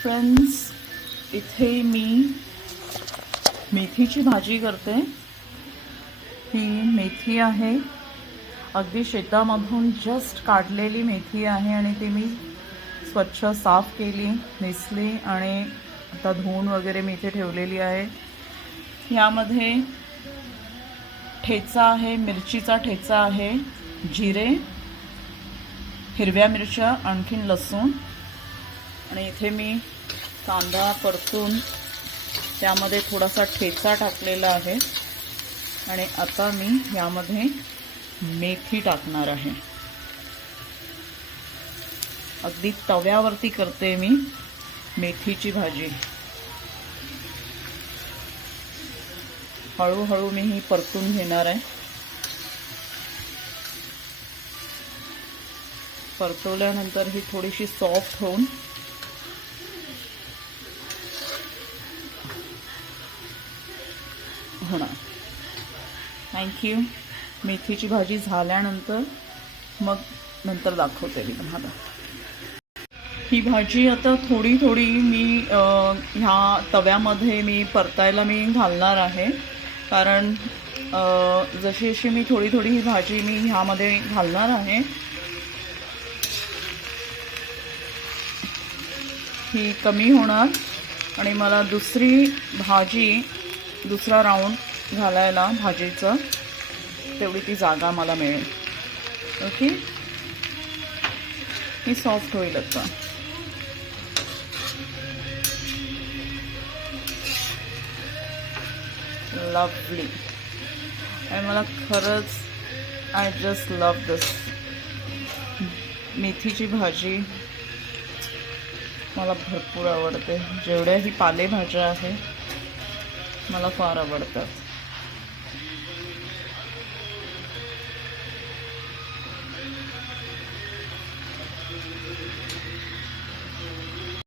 Friends, इथे मी मेथीची भाजी करते। ही मेथी आहे, अगदी शेतामधून जस्ट काढलेली मेथी आहे आणि ती मी स्वच्छ साफ केली, नेसली आणि आता धुवून वगैरे मी इथे ठेवलेली आहे। यामध्ये ठेचा आहे, मिरचीचा ठेचा आहे, जिरे, हिरव्या मिरच्या, आणखीन लसूण आणि इथे मी कांदा परतून त्यामध्ये थोडासा ठेचा टाकलेला आहे आणि आता मी यामध्ये मेथी टाकणार आहे। अगदी तव्यावरती करते मी मेथीची भाजी। हळूहळू मी ही परतून घेणार आहे। परतवल्यानंतर ही थोडीशी सॉफ्ट होऊन होणार। थँक्यू। मेथीची भाजी झाल्यानंतर मग नंतर दाखवते मी तुम्हाला। ही भाजी आता थोडी थोडी मी ह्या तव्यामध्ये मी परतायला मी घालणार आहे, कारण जशी जशी मी थोडी थोडी ही भाजी मी ह्यामध्ये घालणार आहे, ही कमी होणार आणि मला दुसरा राऊंड घालायला भाजीचं तेवढी ती जागा मला मिळेल। ओके, ही सॉफ्ट होईल आता। लवली, आणि मला खरंच आय जस्ट लव दिस मेथीची भाजी मला भरपूर आवडते। जेवढ्या ही पालेभाज्या आहे मला फार आवडतात।